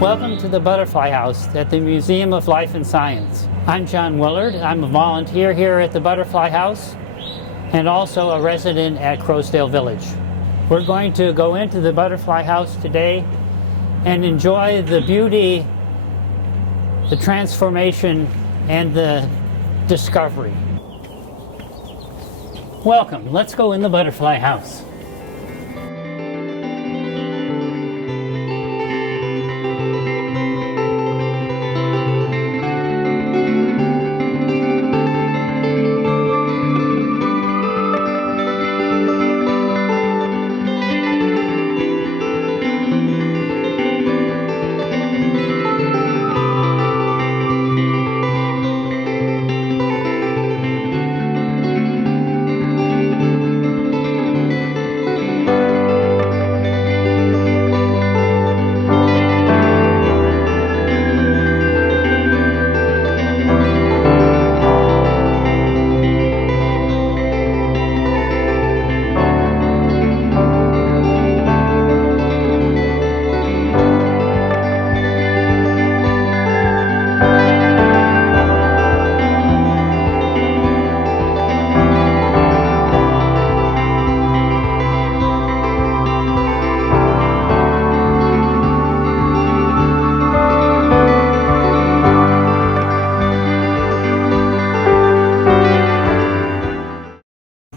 Welcome to the Butterfly House at the Museum of Life and Science. I'm John Willard. I'm a volunteer here at the Butterfly House and also a resident at Crowsdale Village. We're going to go into the Butterfly House today and enjoy the beauty, the transformation, and the discovery. Welcome. Let's go in the Butterfly House.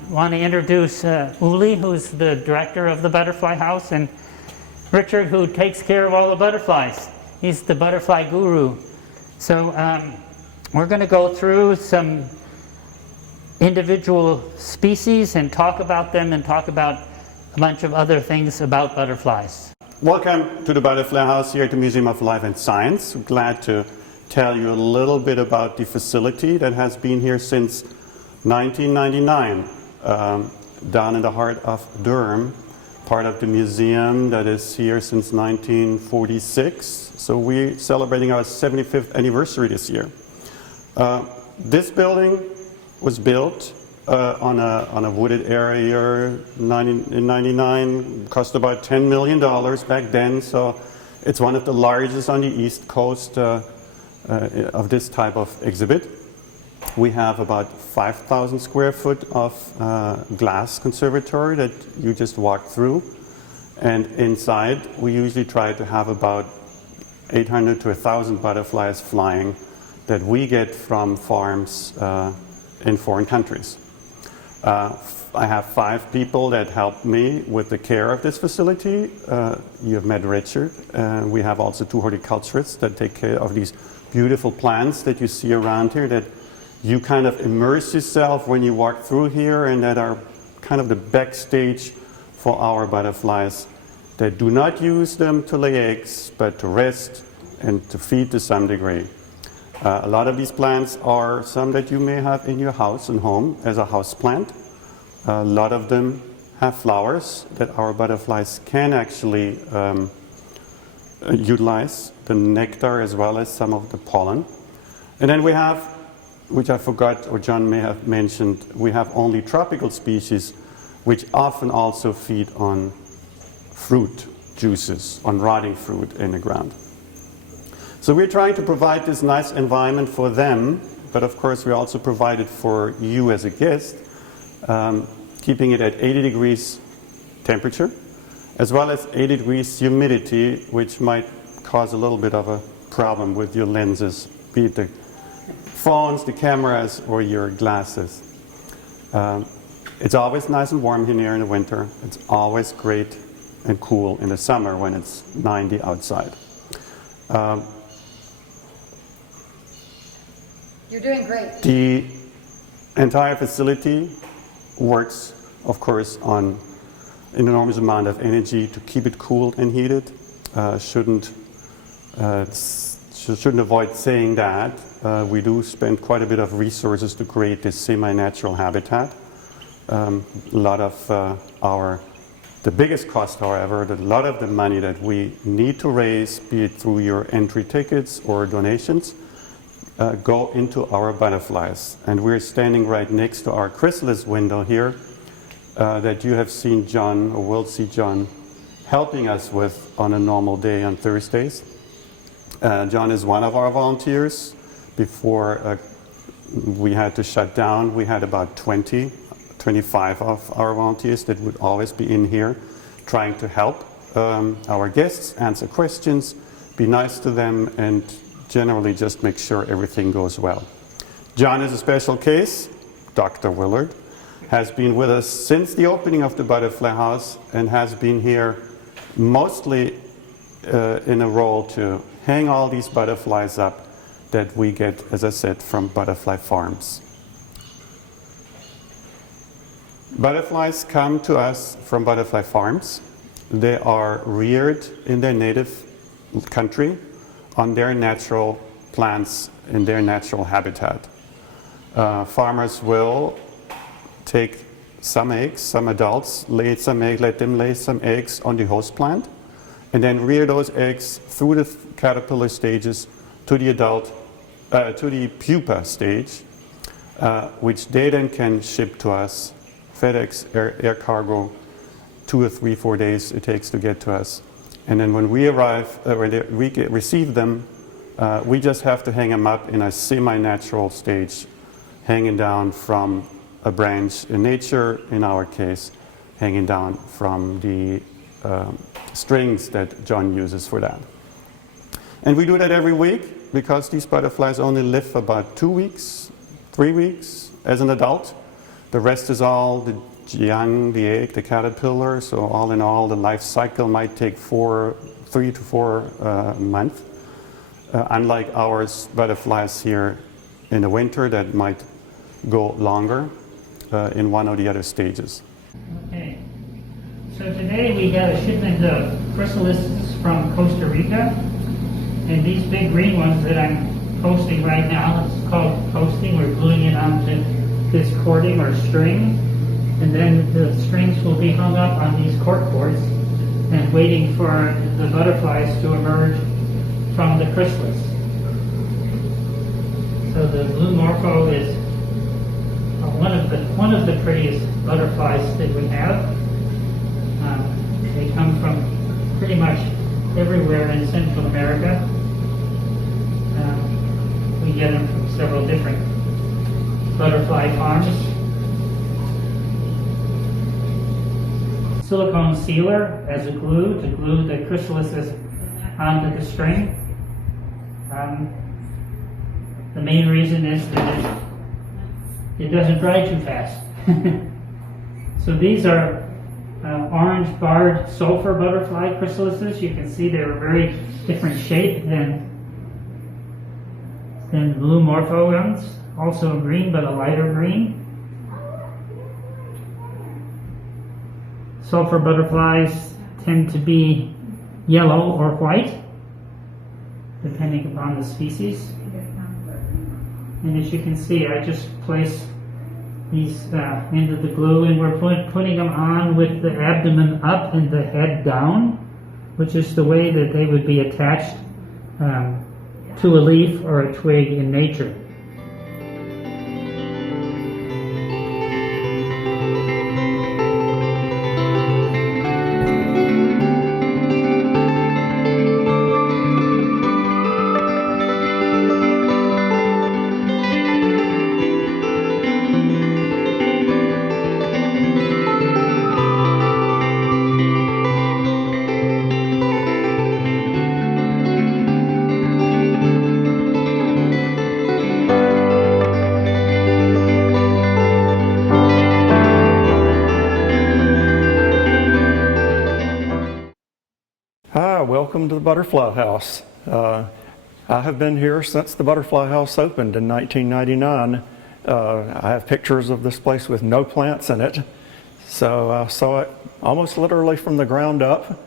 I want to introduce Uli, who's the director of the Butterfly House, and Richard, who takes care of all the butterflies. He's the butterfly guru. So we're going to go through some individual species and talk about them and talk about a bunch of other things about butterflies. Welcome to the Butterfly House here at the Museum of Life and Science. I'm glad to tell you a little bit about the facility that has been here since 1999. Down in the heart of Durham, part of the museum that is here since 1946. So we're celebrating our 75th anniversary this year. This building was built on a wooded area in 99, cost about $10 million back then. So it's one of the largest on the East Coast of this type of exhibit. We have about 5,000 square foot of glass conservatory that you just walk through. And inside, we usually try to have about 800 to 1,000 butterflies flying that we get from farms in foreign countries. I have 5 people that help me with the care of this facility. You have met Richard. We have also 2 horticulturists that take care of these beautiful plants that you see around here that you kind of immerse yourself when you walk through here, and that are kind of the backstage for our butterflies that do not use them to lay eggs, but to rest and to feed to some degree. A lot of these plants are some that you may have in your house and home as a house plant. A lot of them have flowers that our butterflies can actually utilize, the nectar as well as some of the pollen. And then we have, which I forgot, or John may have mentioned, we have only tropical species which often also feed on fruit juices, on rotting fruit in the ground. So we're trying to provide this nice environment for them, but of course we also provide it for you as a guest, keeping it at 80 degrees temperature, as well as 80 degrees humidity, which might cause a little bit of a problem with your lenses, be it the phones, the cameras, or your glasses. It's always nice and warm in here in the winter. It's always great and cool in the summer when it's 90 outside. You're doing great. The entire facility works, of course, on an enormous amount of energy to keep it cooled and heated. Shouldn't avoid saying that. We do spend quite a bit of resources to create this semi-natural habitat. A lot of the biggest cost, however, a lot of the money that we need to raise, be it through your entry tickets or donations, go into our butterflies. And we're standing right next to our chrysalis window here that you have seen John, or will see John, helping us with on a normal day on Thursdays. John is one of our volunteers. Before we had to shut down, we had about 25 of our volunteers that would always be in here trying to help our guests, answer questions, be nice to them, and generally just make sure everything goes well. John is a special case. Dr. Willard has been with us since the opening of the Butterfly House and has been here mostly in a role to hang all these butterflies up that we get, as I said, from butterfly farms. Butterflies come to us from butterfly farms. They are reared in their native country on their natural plants in their natural habitat. Farmers will take some eggs, some adults, let them lay some eggs on the host plant, and then rear those eggs through the caterpillar stages to the to the pupa stage, which they then can ship to us. FedEx, air cargo, 2 or 3, 4 days it takes to get to us. And then when we arrive, receive them, we just have to hang them up in a semi-natural stage, hanging down from a branch in nature, in our case, hanging down from the strings that John uses for that. And we do that every week because these butterflies only live for about 2 weeks, 3 weeks as an adult. The rest is all the young, the egg, the caterpillar. So all in all, the life cycle might take 3 to 4 months. Unlike ours, butterflies here in the winter that might go longer in one or the other stages. Okay, so today we got a shipment of chrysalises from Costa Rica, and these big green ones that I'm posting right now, it's called posting, we're gluing it onto this cording or string, and then the strings will be hung up on these cork boards and waiting for the butterflies to emerge from the chrysalis. So the blue morpho is one of the prettiest butterflies that we have. They come from pretty much everywhere in Central America. We get them from several different butterfly farms. Silicone sealer as a glue to glue the chrysalises onto the string. The main reason is that it doesn't dry too fast. So these are orange barred sulfur butterfly chrysalises. You can see they're a very different shape than the blue morpho ones. Also green, but a lighter green. Sulfur butterflies tend to be yellow or white, depending upon the species. And as you can see, I just place these into the glue, and we're putting them on with the abdomen up and the head down, which is the way that they would be attached to a leaf or a twig in nature. Welcome to the Butterfly House. I have been here since the Butterfly House opened in 1999. I have pictures of this place with no plants in it, so I saw it almost literally from the ground up,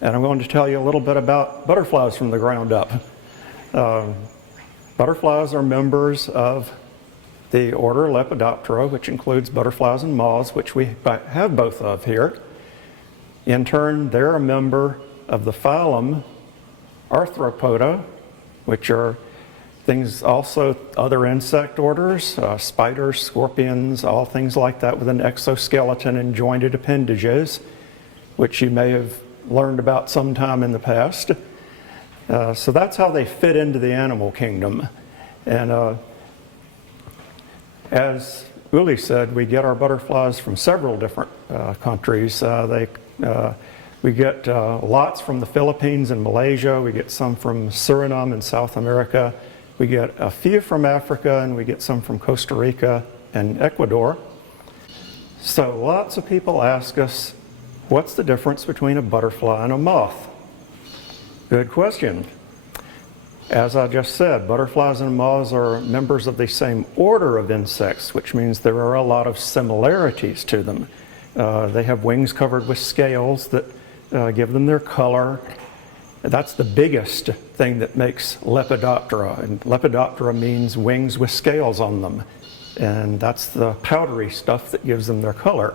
and I'm going to tell you a little bit about butterflies from the ground up. Butterflies are members of the order Lepidoptera, which includes butterflies and moths, which we have both of here. In turn, they're a member of the phylum Arthropoda, which are things also other insect orders, spiders, scorpions, all things like that with an exoskeleton and jointed appendages, which you may have learned about sometime in the past. So that's how they fit into the animal kingdom. And as Uli said, we get our butterflies from several different countries. We get lots from the Philippines and Malaysia. We get some from Suriname in South America. We get a few from Africa, and we get some from Costa Rica and Ecuador. So lots of people ask us, what's the difference between a butterfly and a moth? Good question. As I just said, butterflies and moths are members of the same order of insects, which means there are a lot of similarities to them. They have wings covered with scales that give them their color. That's the biggest thing that makes Lepidoptera. And Lepidoptera means wings with scales on them. And that's the powdery stuff that gives them their color.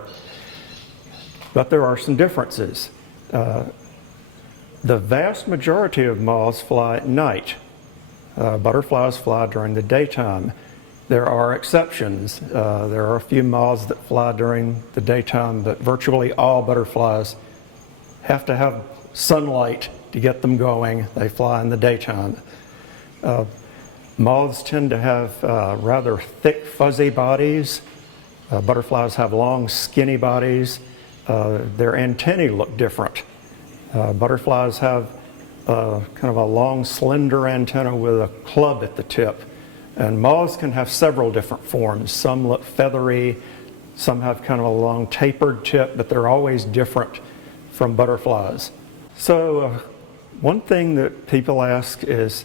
But there are some differences. The vast majority of moths fly at night. Butterflies fly during the daytime. There are exceptions. There are a few moths that fly during the daytime, but virtually all butterflies have to have sunlight to get them going. They fly in the daytime. Moths tend to have rather thick, fuzzy bodies. Butterflies have long, skinny bodies. Their antennae look different. Butterflies have kind of a long, slender antenna with a club at the tip. And moths can have several different forms. Some look feathery, some have kind of a long tapered tip, but they're always different from butterflies. So one thing that people ask is,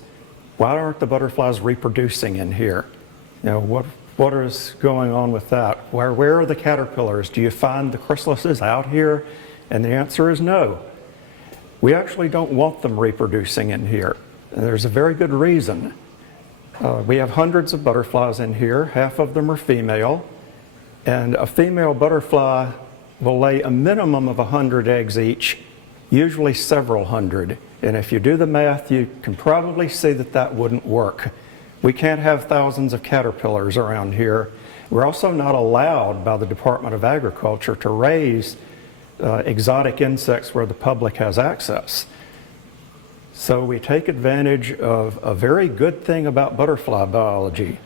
why aren't the butterflies reproducing in here? You know, what is going on with that? Where are the caterpillars? Do you find the chrysalises out here? And the answer is no. We actually don't want them reproducing in here. And there's a very good reason. We have hundreds of butterflies in here. Half of them are female. And a female butterfly will lay a minimum of 100 eggs each, usually several hundred. And if you do the math, you can probably see that that wouldn't work. We can't have thousands of caterpillars around here. We're also not allowed by the Department of Agriculture to raise exotic insects where the public has access. So we take advantage of a very good thing about butterfly biology.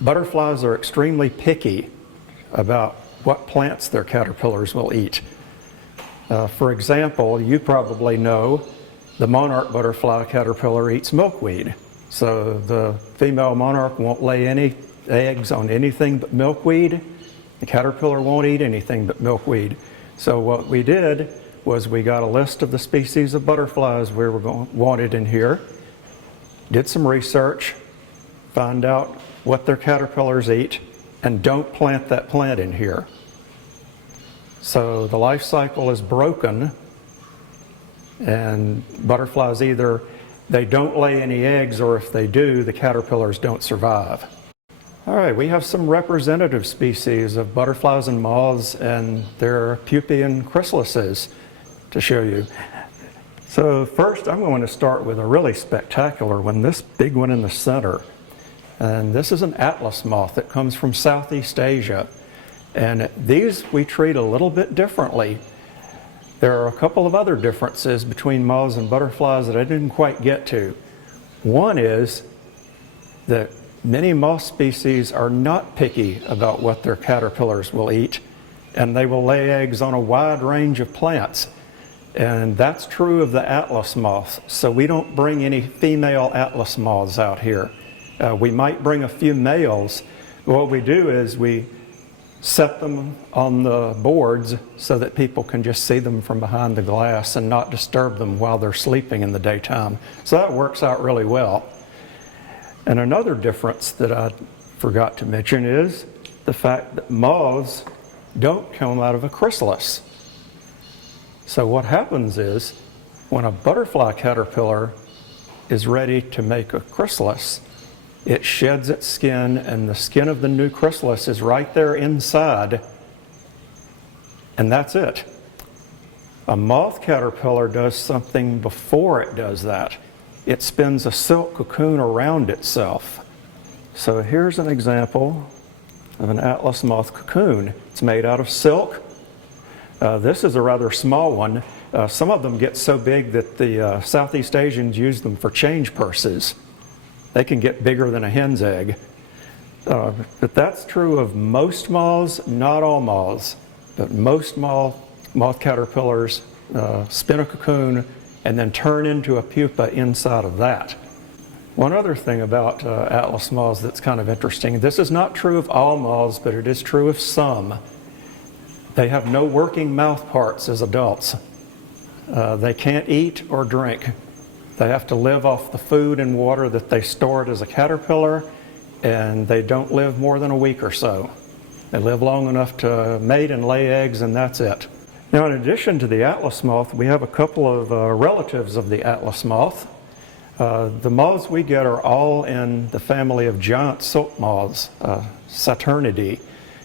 Butterflies are extremely picky about what plants their caterpillars will eat. For example, you probably know the monarch butterfly caterpillar eats milkweed. So the female monarch won't lay any eggs on anything but milkweed. The caterpillar won't eat anything but milkweed. So what we did was we got a list of the species of butterflies we wanted in here, did some research, found out what their caterpillars eat, and don't plant that plant in here. So the life cycle is broken, and butterflies either they don't lay any eggs, or if they do, the caterpillars don't survive. All right, we have some representative species of butterflies and moths and their pupae and chrysalises to show you. So first, I'm going to start with a really spectacular one, this big one in the center. And this is an atlas moth that comes from Southeast Asia. And these we treat a little bit differently. There are a couple of other differences between moths and butterflies that I didn't quite get to. One is that many moth species are not picky about what their caterpillars will eat, and they will lay eggs on a wide range of plants. And that's true of the atlas moths. So we don't bring any female atlas moths out here. We might bring a few males. What we do is we set them on the boards so that people can just see them from behind the glass and not disturb them while they're sleeping in the daytime. So that works out really well. And another difference that I forgot to mention is the fact that moths don't come out of a chrysalis. So what happens is when a butterfly caterpillar is ready to make a chrysalis, it sheds its skin, and the skin of the new chrysalis is right there inside, and that's it. A moth caterpillar does something before it does that. It spins a silk cocoon around itself. So here's an example of an atlas moth cocoon. It's made out of silk. This is a rather small one. Some of them get so big that the Southeast Asians use them for change purses. They can get bigger than a hen's egg. But that's true of most moths, not all moths. But most moth caterpillars spin a cocoon and then turn into a pupa inside of that. One other thing about atlas moths that's kind of interesting, this is not true of all moths, but it is true of some. They have no working mouth parts as adults. They can't eat or drink. They have to live off the food and water that they stored as a caterpillar, and they don't live more than a week or so. They live long enough to mate and lay eggs, and that's it. Now, in addition to the atlas moth, we have a couple of relatives of the atlas moth. The moths we get are all in the family of giant silk moths, Saturnidae.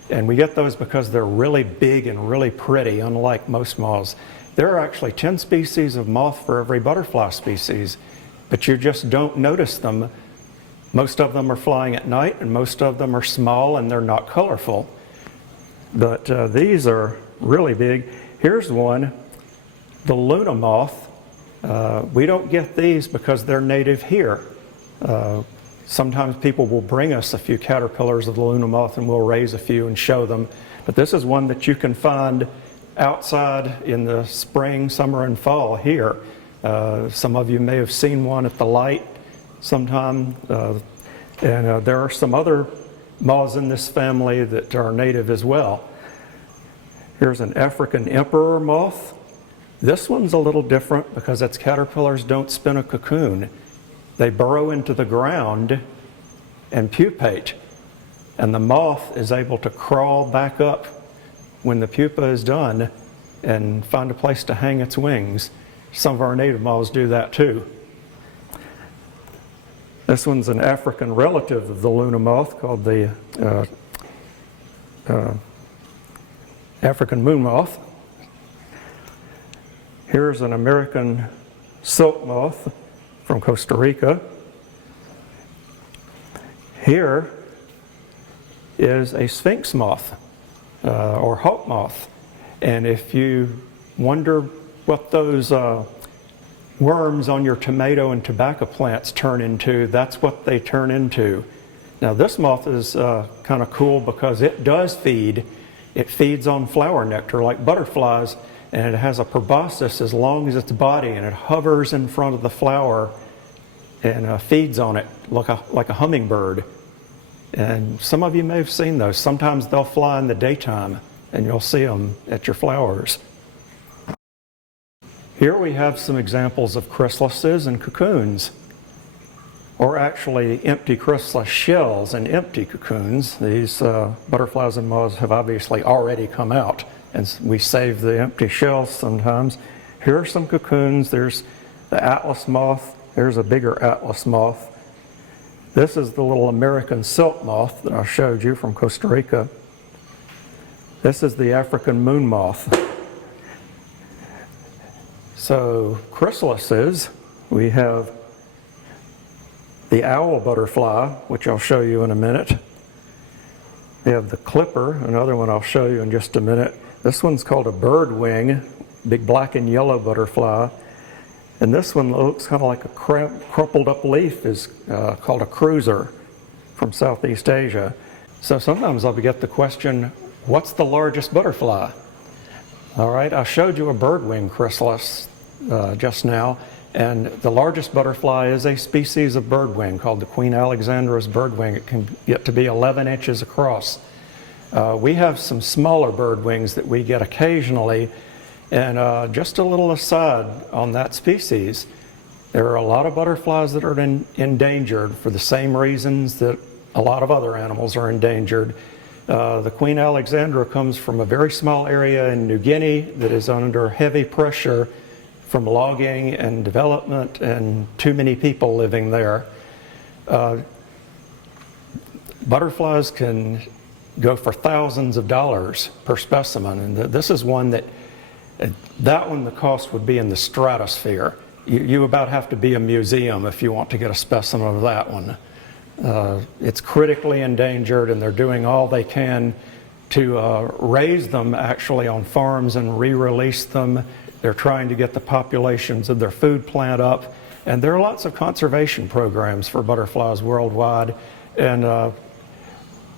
And we get those because they're really big and really pretty, unlike most moths. There are actually 10 species of moth for every butterfly species, but you just don't notice them. Most of them are flying at night, and most of them are small and they're not colorful. But these are really big. Here's one, the Luna moth. We don't get these because they're native here. Sometimes people will bring us a few caterpillars of the Luna moth and we'll raise a few and show them. But this is one that you can find outside in the spring, summer, and fall here. Some of you may have seen one at the light sometime. And there are some other moths in this family that are native as well. Here's an African emperor moth. This one's a little different because its caterpillars don't spin a cocoon. They burrow into the ground and pupate. And the moth is able to crawl back up when the pupa is done and find a place to hang its wings. Some of our native moths do that too. This one's an African relative of the Luna moth called the African moon moth. Here's an American silk moth from Costa Rica. Here is a sphinx moth or hawk moth. And if you wonder what those worms on your tomato and tobacco plants turn into, that's what they turn into. Now this moth is kind of cool because it does feed. It feeds on flower nectar like butterflies, and it has a proboscis as long as its body, and it hovers in front of the flower and feeds on it like a hummingbird. And some of you may have seen those. Sometimes they'll fly in the daytime and you'll see them at your flowers. Here we have some examples of chrysalises and cocoons, or actually empty chrysalis shells and empty cocoons. These butterflies and moths have obviously already come out, and we save the empty shells sometimes. Here are some cocoons. There's the atlas moth. There's a bigger atlas moth. This is the little American silk moth that I showed you from Costa Rica. This is the African moon moth. So chrysalises, we have the owl butterfly, which I'll show you in a minute. We have the clipper, another one I'll show you in just a minute. This one's called a birdwing, big black and yellow butterfly. And this one looks kind of like a crumpled up leaf, is called a cruiser from Southeast Asia. So sometimes I'll get the question, what's the largest butterfly? All right, I showed you a birdwing chrysalis just now, and the largest butterfly is a species of birdwing called the Queen Alexandra's birdwing. It can get to be 11 inches across. We have some smaller birdwings that we get occasionally, and just a little aside on that species, there are a lot of butterflies that are endangered for the same reasons that a lot of other animals are endangered. The Queen Alexandra comes from a very small area in New Guinea that is under heavy pressure from logging and development and too many people living there. Butterflies can go for thousands of dollars per specimen, and this is one that the cost would be in the stratosphere. You about have to be a museum if you want to get a specimen of that one. It's critically endangered, and they're doing all they can to raise them actually on farms and re-release them They're trying to get the populations of their food plant up. And there are lots of conservation programs for butterflies worldwide. And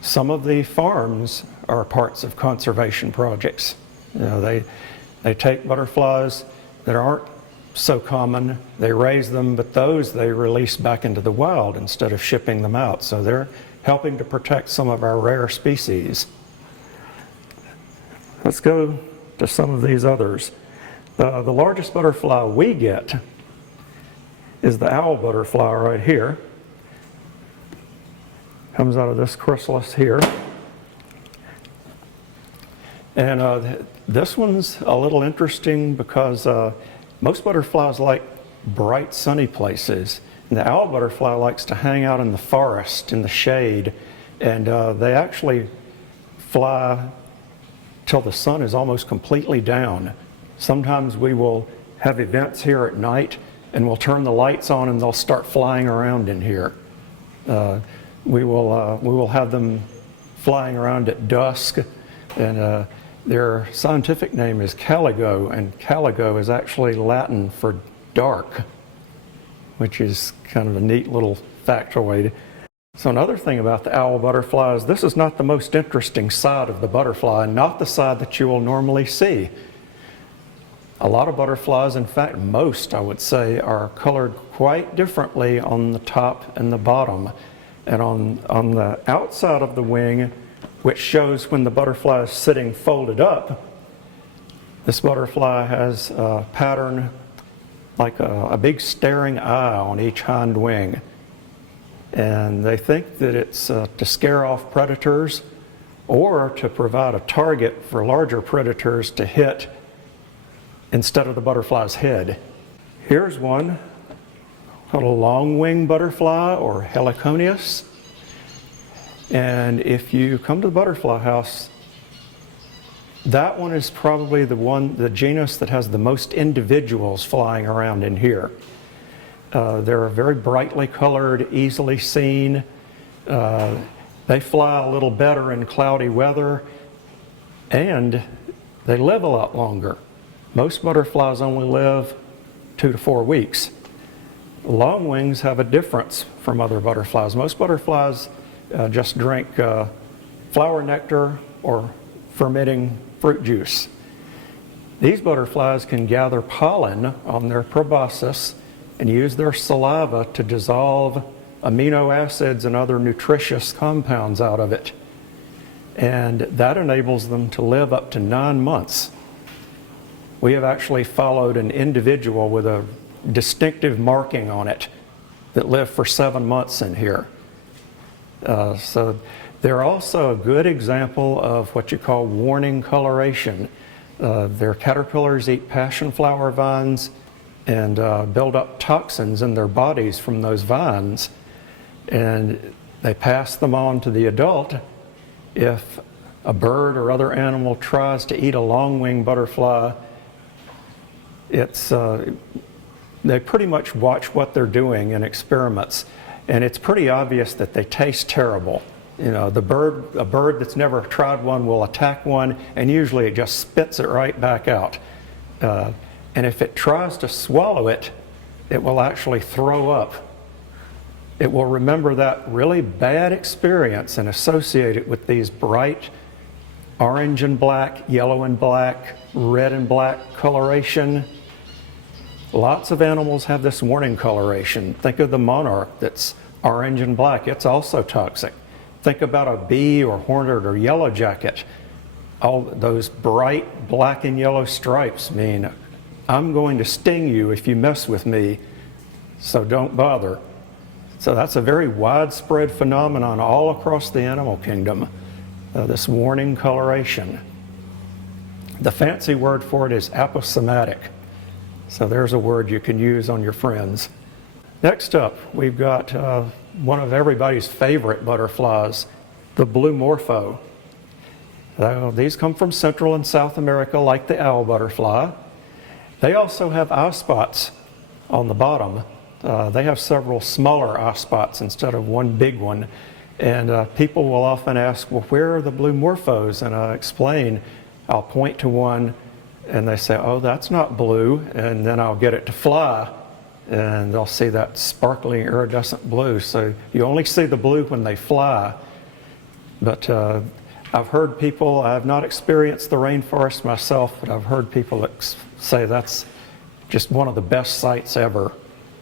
some of the farms are parts of conservation projects. You know, they take butterflies that aren't so common, they raise them, but those they release back into the wild instead of shipping them out. So they're helping to protect some of our rare species. Let's go to some of these others. The largest butterfly we get is the owl butterfly right here. Comes out of this chrysalis here. And this one's a little interesting because most butterflies like bright sunny places. And the owl butterfly likes to hang out in the forest, in the shade, and they actually fly till the sun is almost completely down. Sometimes we will have events here at night and we'll turn the lights on and they'll start flying around in here. We will have them flying around at dusk, and their scientific name is caligo, and caligo is actually Latin for dark, which is kind of a neat little factoid. So another thing about the owl butterfly is this is not the most interesting side of the butterfly, and not the side that you will normally see. A lot of butterflies, in fact most I would say, are colored quite differently on the top and the bottom. And on the outside of the wing, which shows when the butterfly is sitting folded up, this butterfly has a pattern like a big staring eye on each hind wing. And they think that it's to scare off predators or to provide a target for larger predators to hit instead of the butterfly's head. Here's one called a long-winged butterfly, or Heliconius. And if you come to the butterfly house, that one is probably the genus that has the most individuals flying around in here. They're very brightly colored, easily seen. They fly a little better in cloudy weather, and they live a lot longer. Most butterflies only live 2 to 4 weeks. Longwings have a difference from other butterflies. Most butterflies just drink flower nectar or fermenting fruit juice. These butterflies can gather pollen on their proboscis and use their saliva to dissolve amino acids and other nutritious compounds out of it. And that enables them to live up to 9 months. We have actually followed an individual with a distinctive marking on it that lived for 7 months in here. So they're also a good example of what you call warning coloration. Their caterpillars eat passion flower vines and build up toxins in their bodies from those vines, and they pass them on to the adult. If a bird or other animal tries to eat a long-winged butterfly, they pretty much watch what they're doing in experiments, and it's pretty obvious that they taste terrible. You know, a bird that's never tried one will attack one, and usually it just spits it right back out. And if it tries to swallow it, it will actually throw up. It will remember that really bad experience and associate it with these bright orange and black, yellow and black, red and black coloration. Lots of animals have this warning coloration. Think of the monarch that's orange and black. It's also toxic. Think about a bee or hornet or yellow jacket. All those bright black and yellow stripes mean, I'm going to sting you if you mess with me, so don't bother. So that's a very widespread phenomenon all across the animal kingdom, this warning coloration. The fancy word for it is aposematic. So there's a word you can use on your friends. Next up, we've got one of everybody's favorite butterflies, the blue morpho. These come from Central and South America like the owl butterfly. They also have eye spots on the bottom. They have several smaller eye spots instead of one big one. And people will often ask, well, where are the blue morphos? And I explain, I'll point to one and they say, oh, that's not blue, and then I'll get it to fly, and they'll see that sparkling iridescent blue. So you only see the blue when they fly. But I've heard people, I've not experienced the rainforest myself, but I've heard people say that's just one of the best sights ever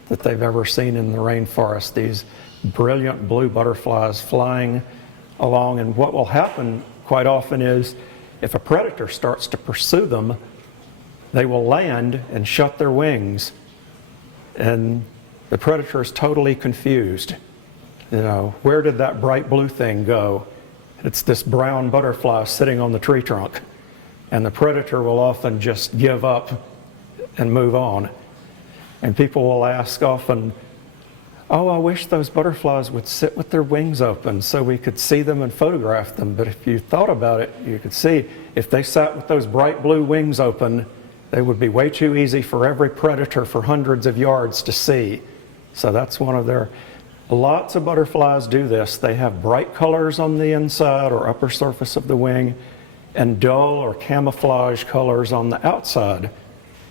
that they've ever seen in the rainforest. These brilliant blue butterflies flying along, and what will happen quite often is if a predator starts to pursue them, they will land and shut their wings, and the predator is totally confused. You know, where did that bright blue thing go? It's this brown butterfly sitting on the tree trunk, and the predator will often just give up and move on. And people will ask often, oh, I wish those butterflies would sit with their wings open so we could see them and photograph them. But if you thought about it, you could see if they sat with those bright blue wings open, they would be way too easy for every predator for hundreds of yards to see. So that's one of their, lots of butterflies do this. They have bright colors on the inside or upper surface of the wing and dull or camouflage colors on the outside,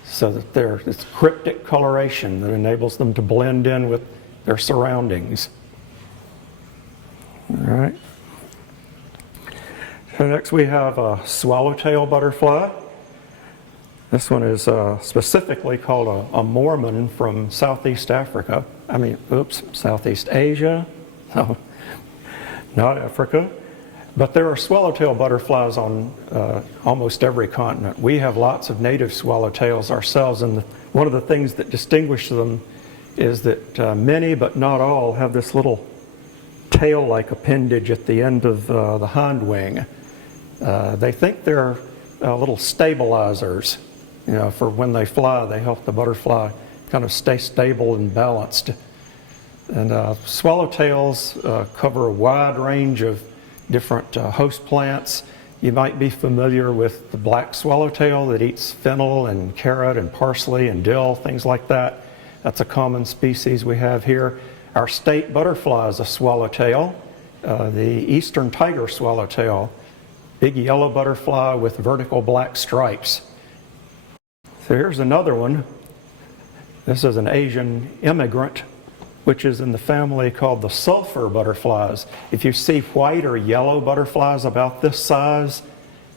so that there's this cryptic coloration that enables them to blend in with their surroundings. All right. So next we have a swallowtail butterfly. This one is specifically called a Mormon from Southeast Africa. Southeast Asia. No, not Africa. But there are swallowtail butterflies on almost every continent. We have lots of native swallowtails ourselves, and one of the things that distinguishes them is that many, but not all, have this little tail-like appendage at the end of the hind wing. They think they're little stabilizers. You know, for when they fly, they help the butterfly kind of stay stable and balanced. And swallowtails cover a wide range of different host plants. You might be familiar with the black swallowtail that eats fennel and carrot and parsley and dill, things like that. That's a common species we have here. Our state butterfly is a swallowtail, the eastern tiger swallowtail, big yellow butterfly with vertical black stripes. So here's another one. This is an Asian immigrant, which is in the family called the sulfur butterflies. If you see white or yellow butterflies about this size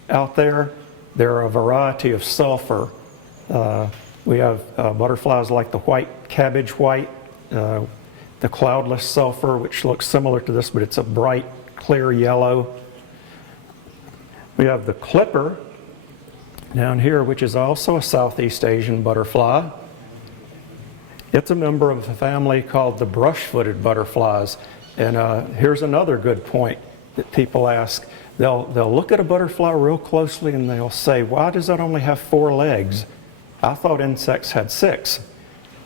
out there, they're a variety of sulfur. We have butterflies like the white cabbage white, the cloudless sulfur, which looks similar to this, but it's a bright, clear yellow. We have the clipper down here, which is also a Southeast Asian butterfly. It's a member of a family called the brush-footed butterflies. And here's another good point that people ask. They'll look at a butterfly real closely and they'll say, why does that only have 4 legs? I thought insects had 6.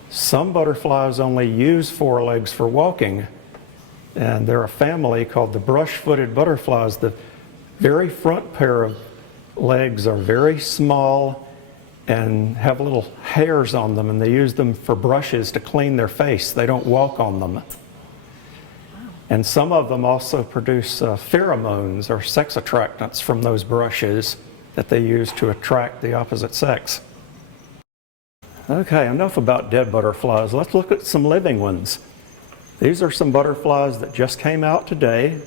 Some butterflies only use 4 legs for walking. And they're a family called the brush-footed butterflies. The very front pair of legs are very small and have little hairs on them, and they use them for brushes to clean their face. They don't walk on them. And some of them also produce pheromones or sex attractants from those brushes that they use to attract the opposite sex. Okay, enough about dead butterflies. Let's look at some living ones. These are some butterflies that just came out today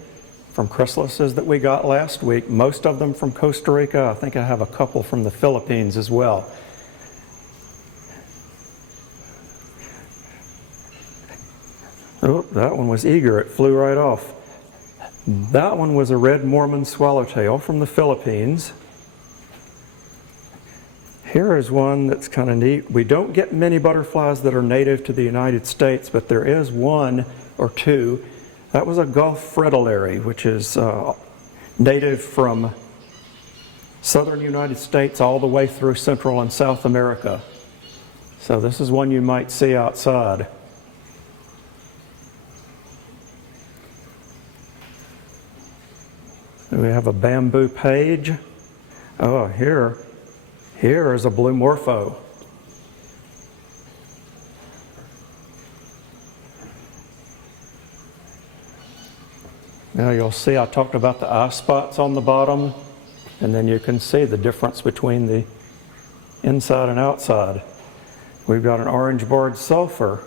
from chrysalises that we got last week, most of them from Costa Rica. I think I have a couple from the Philippines as well. Oh, that one was eager, it flew right off. That one was a red Mormon swallowtail from the Philippines. Here is one that's kind of neat. We don't get many butterflies that are native to the United States, but there is one or two. That was a Gulf fritillary, which is native from southern United States all the way through Central and South America. So this is one you might see outside. We have a bamboo page. Oh, here is a blue morpho. Now you'll see I talked about the eye spots on the bottom, and then you can see the difference between the inside and outside. We've got an orange-barred sulfur.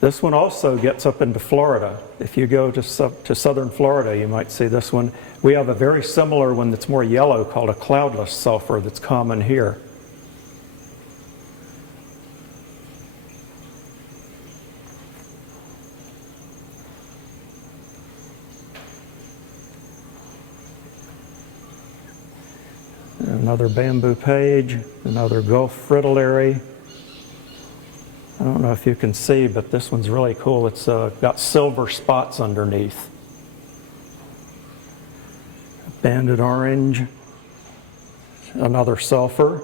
This one also gets up into Florida. If you go to southern Florida, you might see this one. We have a very similar one that's more yellow called a cloudless sulfur that's common here. Another bamboo page, another Gulf fritillary. I don't know if you can see, but this one's really cool. It's got silver spots underneath. Banded orange, another sulfur.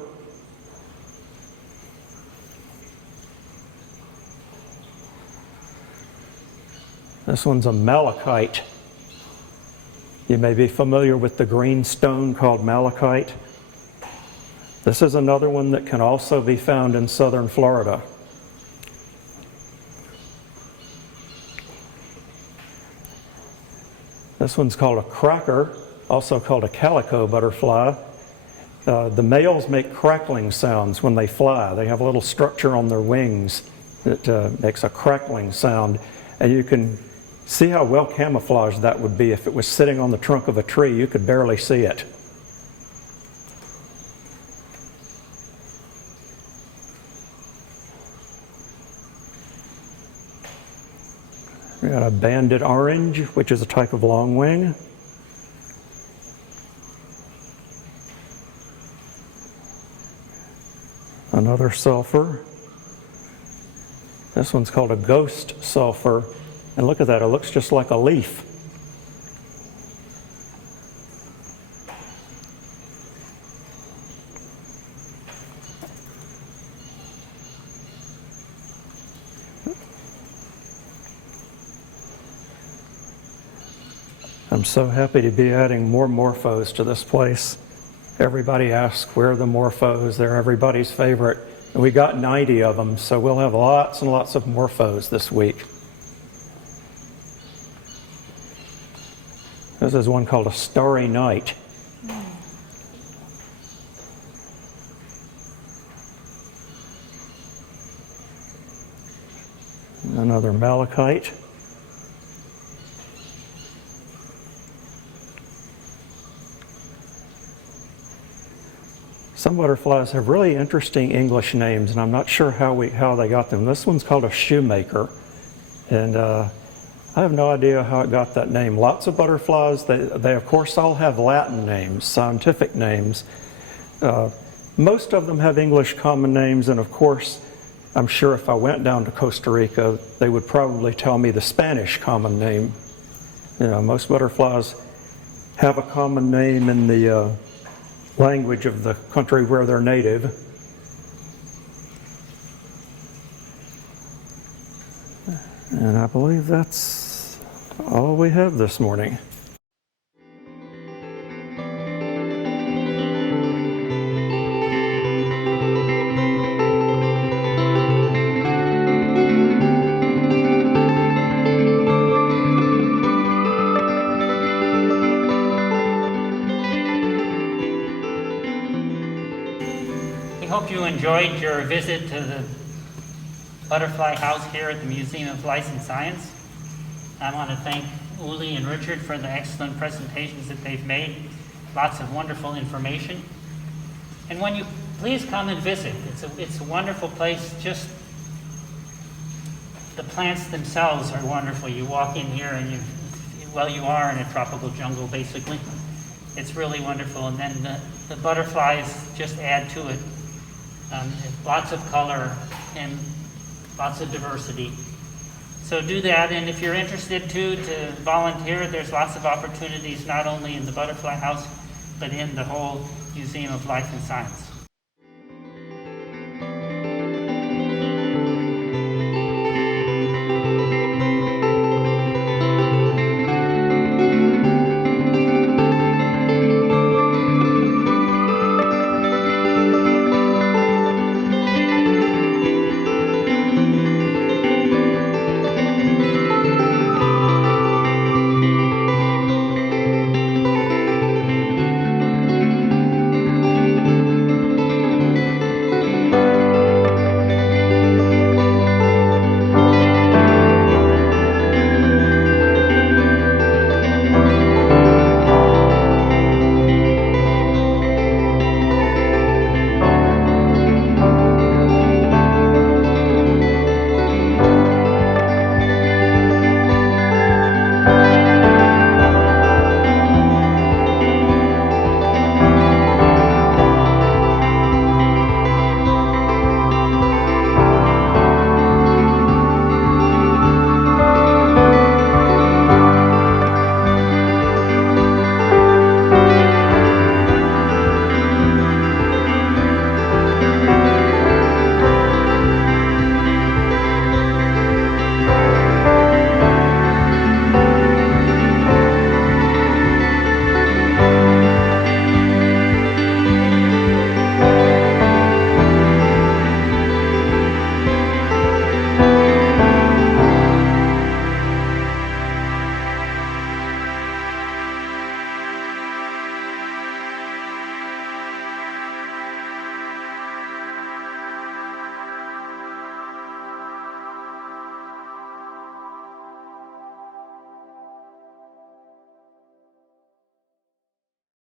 This one's a malachite. You may be familiar with the green stone called malachite. This is another one that can also be found in southern Florida. This one's called a cracker, also called a calico butterfly. The males make crackling sounds when they fly. They have a little structure on their wings that makes a crackling sound. And you can see how well camouflaged that would be if it was sitting on the trunk of a tree. You could barely see it. We got a banded orange, which is a type of longwing. Another sulfur. This one's called a ghost sulfur. And look at that, it looks just like a leaf. I'm so happy to be adding more morphos to this place. Everybody asks, where are the morphos? They're everybody's favorite. And we got 90 of them, so we'll have lots and lots of morphos this week. This is one called a starry night. Another malachite. Some butterflies have really interesting English names, and I'm not sure how they got them. This one's called a shoemaker, and I have no idea how it got that name. Lots of butterflies, they of course all have Latin names, scientific names. Most of them have English common names, and of course, I'm sure if I went down to Costa Rica, they would probably tell me the Spanish common name. You know, most butterflies have a common name in the language of the country where they're native. And I believe that's all we have this morning. We hope you enjoyed your visit to the Butterfly House here at the Museum of Life and Science. I want to thank Uli and Richard for the excellent presentations that they've made. Lots of wonderful information. And when you please come and visit, it's a wonderful place. Just the plants themselves are wonderful. You walk in here and you are in a tropical jungle basically. It's really wonderful. And then the butterflies just add to it. Lots of color and lots of diversity. So do that, and if you're interested too to volunteer, there's lots of opportunities not only in the Butterfly House, but in the whole Museum of Life and Science.